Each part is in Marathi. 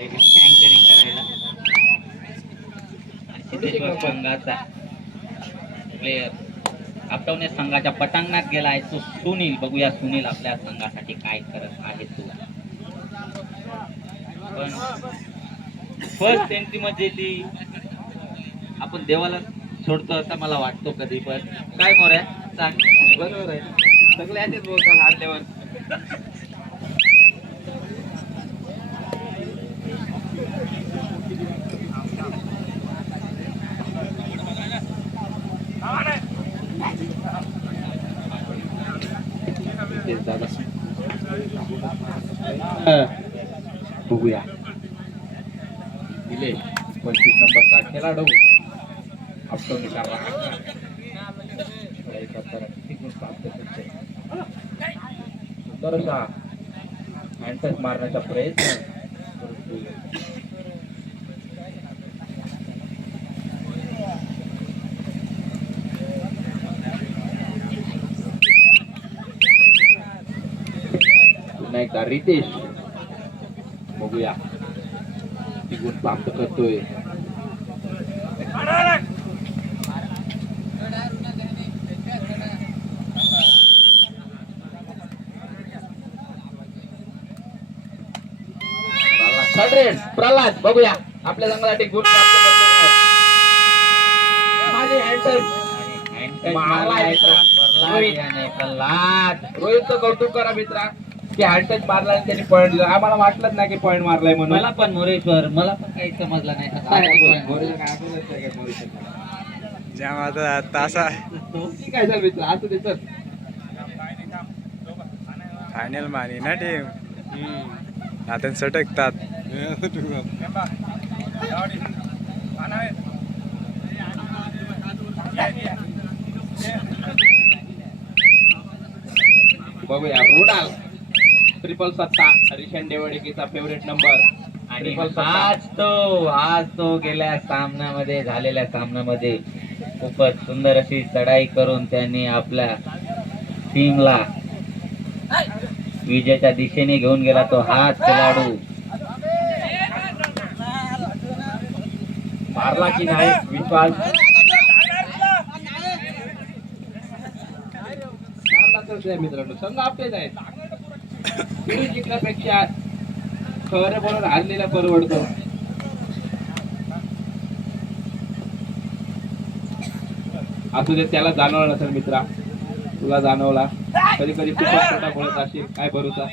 अँकरिंग करायला सिद्धेश्वर संघाचा प्लेयर आपटवणे संघाच्या पटांगणात गेला आहे तो सुनील. बघूया सुनील आपल्या संघासाठी काय करत आहे तो. पण फर्स्ट एंट्री मध्ये ती आपण देवाला सोडतो असं मला वाटतो कधी पण. काय मोऱ्या सांग. बरोबर आहे, सगळे याचेच बोलतात हारल्यावर. बघूया दिले 25 नंबरचा खेळाडू आपटवणे सुंदरसा हँडटच मारण्याचा प्रयत्न. पुन्हा एकदा रितेश. बघूया गुण प्राप्त करतोय. प्रल्हाद बघूया आपल्या संघासाठी गुण प्राप्त करतोय. रोहितचं कौतुक करा मित्रा की हँडटच मारला आणि त्यांनी पॉईंट दिला. आम्हाला वाटलंच नाही की पॉईंट मारलाय म्हणून. मला पण मोरेश्वर मला पण काही समजलं नाही. काय झालं मित्र असं देत फायनल मानी ना टीम आता सटकतात. बघूया रुडाल ट्रिपल सत्ता रिशन डेवडीचा फेवरेट नंबर. आणि आज तो गेल्या सामन्यामध्ये झालेल्या सामन्यामध्ये खूपच सुंदर अशी चढाई करून त्यांनी आपल्या टीमला विजयाच्या दिशेने घेऊन गेला. तो हाच खेळाडू मारला की नाही विश्वास मारला तर मित्रांनो संघ आपलेच आहेत. जिंकण्यापेक्षा खरं बरोबर हारलेला परवडतो. असू दे त्याला जाणवलं नसेल मित्रा तुला जाणवला. कधी कधी खूपच छोटा बोलत असेल काय भरोसा.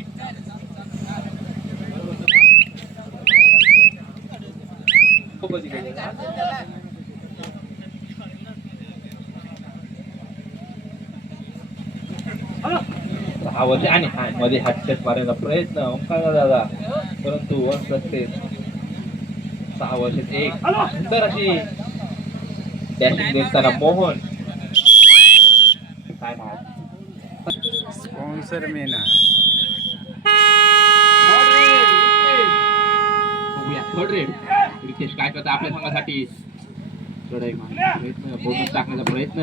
हा वर्ष आणि मध्ये हातशेत मारायचा प्रयत्न ओंकार दादा परंतु 6 वर्षात एक सुंदर अशी डॅशिंग देताना मोहन काय स्पॉन्सर मेना थर्ड रेड. रितेश काय करता आपल्या संघासाठी चढाई प्रयत्न बोनस टाकण्याचा प्रयत्न.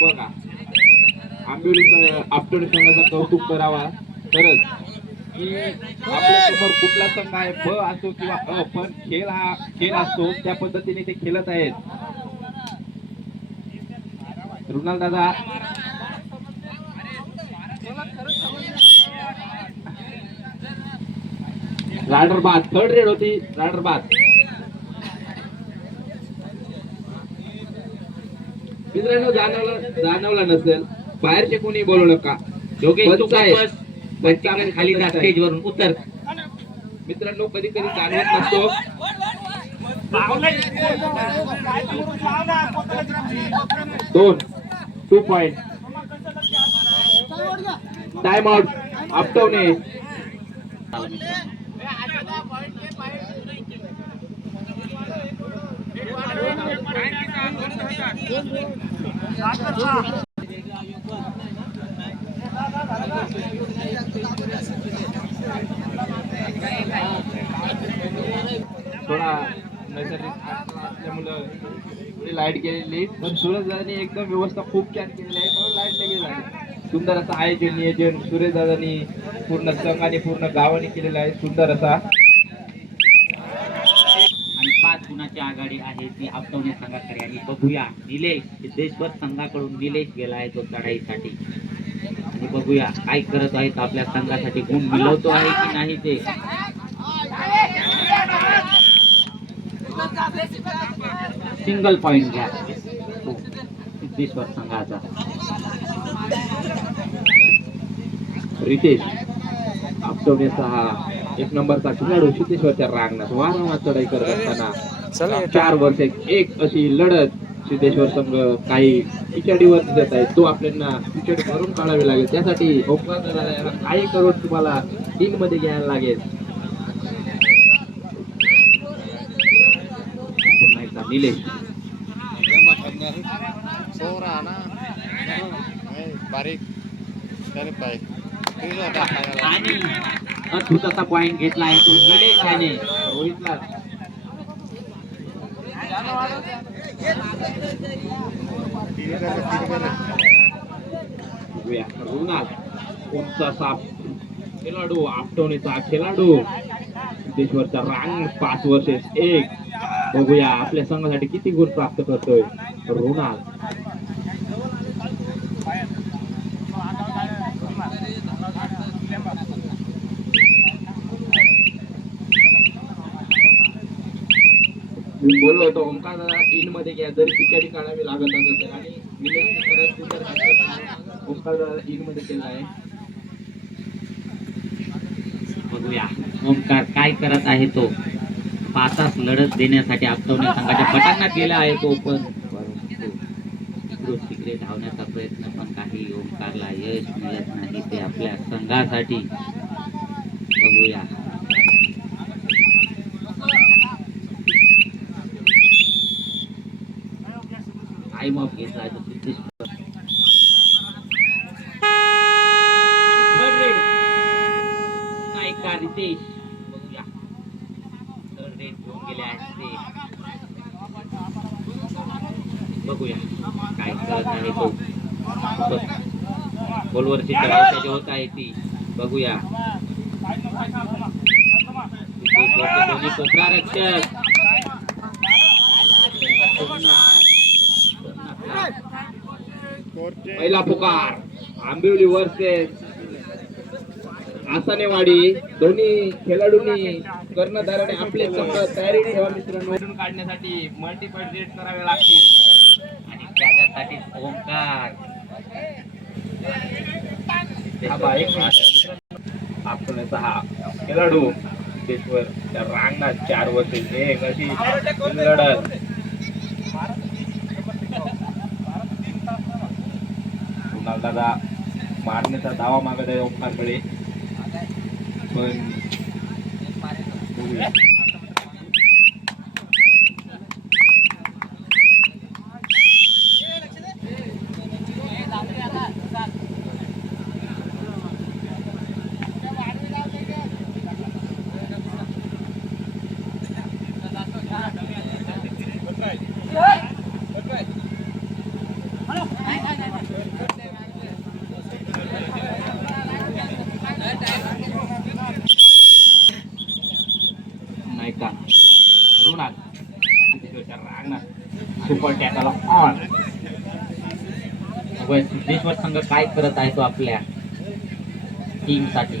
बघा आंबेडकर आपटोडे संघाचा कौतुक करावा खरंच की आपल्या समोर कुठला संघ आहे ब असो किंवा अ पण खेळ असतो त्या पद्धतीने ते खेळत आहेत. रुणाल दादा रायडर बाद थर्ड रेड होती. रायडर बाद मित्रांनो जाणवला नसेल बाहेरचे कोणी बोलू नका. खाली स्टेज वरून उतर. मित्रांनो कधी कधी जाणवत नसतो. 2 पॉइंट टाइम आउट आपटवणे. थोडा नैसर्गिक त्यामुळं थोडी लाईट गेलेली, पण सूरजदादांनी एकदम व्यवस्था खूप छान केलेली आहे म्हणून लाईट लगेच आली. सुंदर असं आयोजन नियोजन सूरजदादांनी पूर्ण संघाने पूर्ण गावाने केलेलं आहे. सुंदर असा आणि 5 गुणाची आघाडी आहे ती आपटवणे संघाकडे. आणि बघूया निलेश सिद्धेश्वर संघाकडून निलेश गेला आहे तो चढाईसाठी. आणि बघूया काय करत आहेत आपल्या संघासाठी, गुण मिळवतो आहे की नाही ते. सिंगल पॉइंट घ्या सिद्धेश्वर संघाचा. रितेश आपटवण्याचा हा एक नंबरचा खेळाडू सिद्धेश्वरच्या रांगणात वारंवार चढाई करत असताना 4 वर्ष एक अशी लढत सिद्धेश्वर संघ काही पिछाडीवर दिसत आहे. तो आपल्याला पिछाडी भरून काढावी लागेल. त्यासाठी ओंकार दादा याला काही करून तुम्हाला टीम मध्ये घ्यायला लागेल. पुन्हा एकदा निलेश बारीक आणि अद्भुत असा पॉइंट घेतला आहे तो निलेश याने रोहितला रुणाल कोणचा साप खेळाडू आपटवणीचा खेळाडू सिद्धेश्वरचा रांग 5 वर्षे एक. बघूया आपल्या संघासाठी किती गुण प्राप्त करतोय रुणाल. मी बोललो होतो ओंकार दादा इन मध्ये घ्या जरी पिछाडी काढावी लागत असेल. आणि निलेशने खरंच सुंदर खेळ ओंकार दादा इन मध्ये केला आहे. बघूया ओमकार काय करत आहे तो. 5 तास लढत देण्यासाठी आपटवणे संघाच्या पटांगणात गेला आहे तो, पण तिकडे धावण्याचा प्रयत्न पण काही ओमकारला यश मिळत नाही ते आपल्या संघासाठी. बघूया टाइम ऑफ घेतला आहे तो सिद्धेश्वर. नाही का रितेश. बघूया थर्ड रेट घेऊन गेले आहेत ते. बघूया काय करत आहे तो. बॉलवरची चढाई होत आहे ती. बघूया दोन्ही कोपरा रक्षक पहिला पुकार आंबिवली वर्सेस आसानेवाडी. दोन्ही खेळाडूंनी कर्णधाराने आपले संघ तयारी ठेवा मित्रांनो. काढण्यासाठी मल्टिपल रेट करावे लागतील आणि त्याच्यासाठी ओंकार आपटण्याचा हा खेळाडू सिद्धेश्वर त्या रांगणात 4 वर्षे एक अशी लढत. कुणाल दादा मारण्याचा दावा मागत आहे ओंकारकडे, पण नाही का Runal super tackle on. Siddheshwar संघ काय करत आहे तो आपल्या टीम साठी.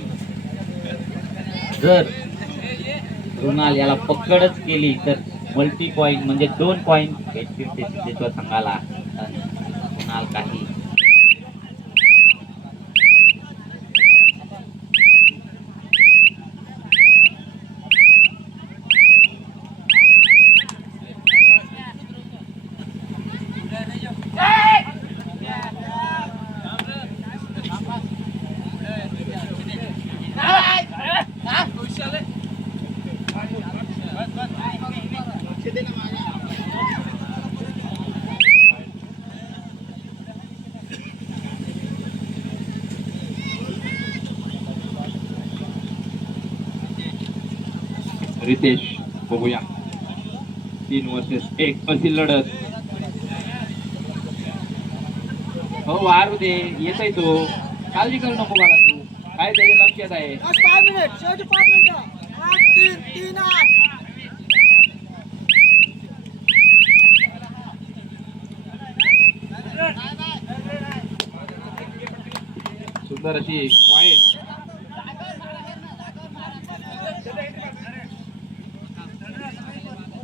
जर रुणाल याला पकडच केली तर मल्टी पॉइंट म्हणजे 2 पॉइंट भेटतील ते सिद्धेश्वर संघाला. रुणाल काही रितेश बघूया 3 वर्सेस 1 अशी लढत. हो वारू दे, येतोय तो, काळजी करू नको मला तू, काय त्याच्या लक्षात आहे. सुंदर अशी पॉइंट.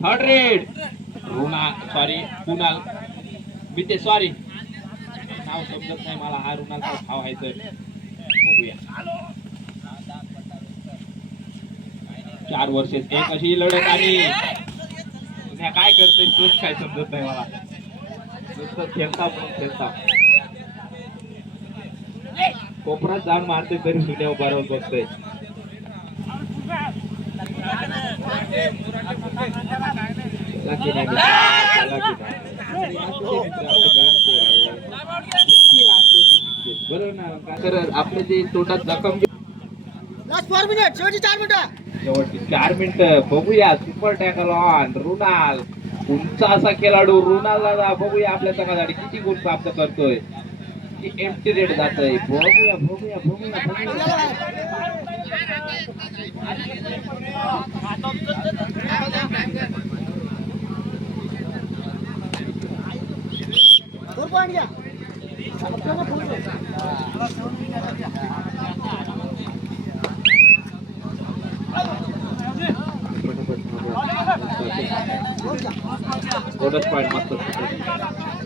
थर्ड रेड कुणाल मी सॉरी नाव समजत नाही मला, हा रुणालचा भाव आहे तर बघूया. 4 वर्सेस 1 अशी लढत. आणि काय करतोय तोच काय समजत नाही मला, नुसतं खेळता म्हणून खेळता, कोपरात जाऊन मारते तरी सुन्या बरोबर बघतोय. बरोबर ना, तर आपले जे तोटात जखम शेवटची 4 मिनिटं. बघूया सुपर टॅकल ऑन रुणाल, उंच असा खेळाडू रुणाल दादा. बघूया आपल्या संघासाठी किती गुण प्राप्त करतोय, की एम्प्टी रेड जातोय. बघूया बघूया बघूया बघूया. बोनस पॉइंट मस्त.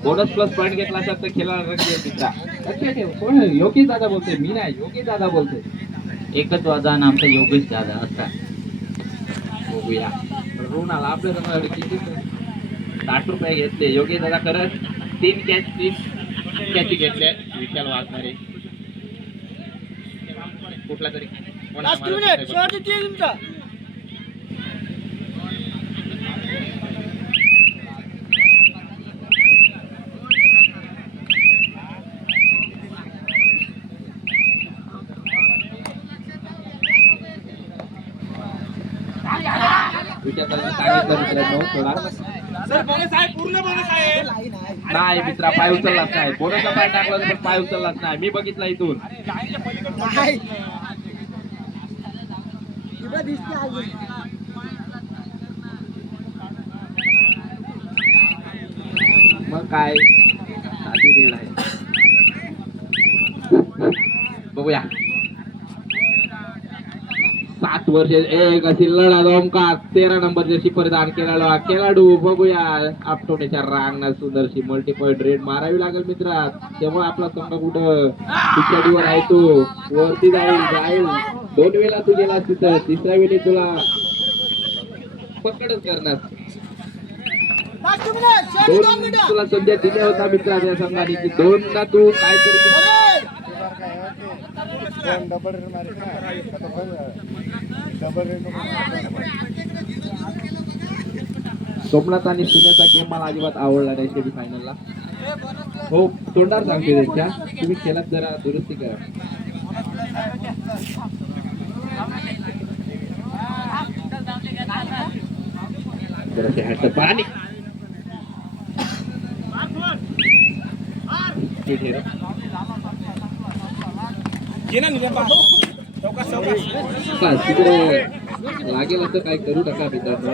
बोनस प्लस पॉइंट घेतला तर खेळायला मित्रा. लक्षात ठेव, कोण योगेश दादा बोलतोय, मी नाही, योगेश दादा बोलतोय. एकच वाजा आणि आमचा योगेश दादा असा. बघूया रुणाल आपल्या संघासाठी किती 60 रुपये घेतले. योगेश दादा खरंच 3 कॅच घेतले. विशाल वागणारे कुठला तरी नाही मित्रा, पाय उचललाच नाही. बोनसचा पाय टाकला पण पाय उचललाच नाही. मी बघितला इथून. मग काय आधी रेड आहे. बघूया 7 वर्षे 1 अशी लढा. ओमकार 13 नंबर जशी परिधान केलेला खेळाडू. बघूया आपटोण्याच्या रांगणात सुंदरशी मल्टी पॉइंट रेड मारावी लागेल मित्रा, तेव्हा आपला संघ कुठं पिछाडीवर आहे तो वरती जाईल. 2 वेळा तू गेला तिथं, तिसऱ्या वेळी तुला पकडच करणार. 2 तुला सध्या दिल्या होता मित्रा त्या संघाने, की 2दा तू काहीतरी सोमनाथ आणि सुन्याचा गेम मला अजिबात आवडला नाही सेमी फायनलला. हो तोंडावर सांगते त्यांच्या, तुम्ही खेळात जरा दुरुस्ती करा. जरा हॅट पाणी लागेल असं काय करू टाका मित्रांनो.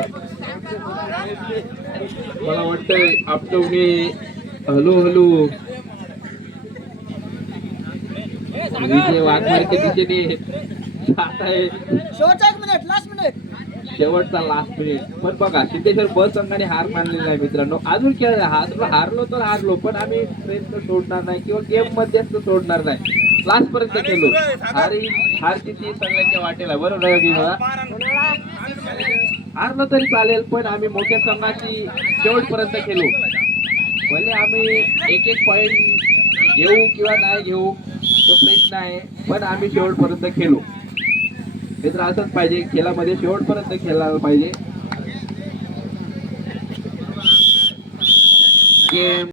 मला वाटतंय आपटवणे हळूहळू विजय वाघमारेच्या दिशेने जात आहे. शेवटचा लास्ट मिनिट. पण बघा सिद्धेश्वर ब संघाने हार मानलेली नाही मित्रांनो. अजून खेळ हारलो तर हारलो, पण आम्ही प्रयत्न सोडणार नाही किंवा गेम मध्ये सोडणार नाही. लास्ट पर्यंत खेळलो. हार किती सगळ्यांच्या वाटेला. बरोबर आहे मला, हारलं तरी चालेल पण आम्ही मोठ्या संघाची शेवटपर्यंत खेळलो. भले आम्ही 1-1 पॉइंट घेऊ किंवा नाही घेऊ तो प्रश्न आहे, पण आम्ही शेवटपर्यंत खेळलो. मित्र असंच पाहिजे, खेळामध्ये शेवटपर्यंत खेळायला पाहिजे. गेम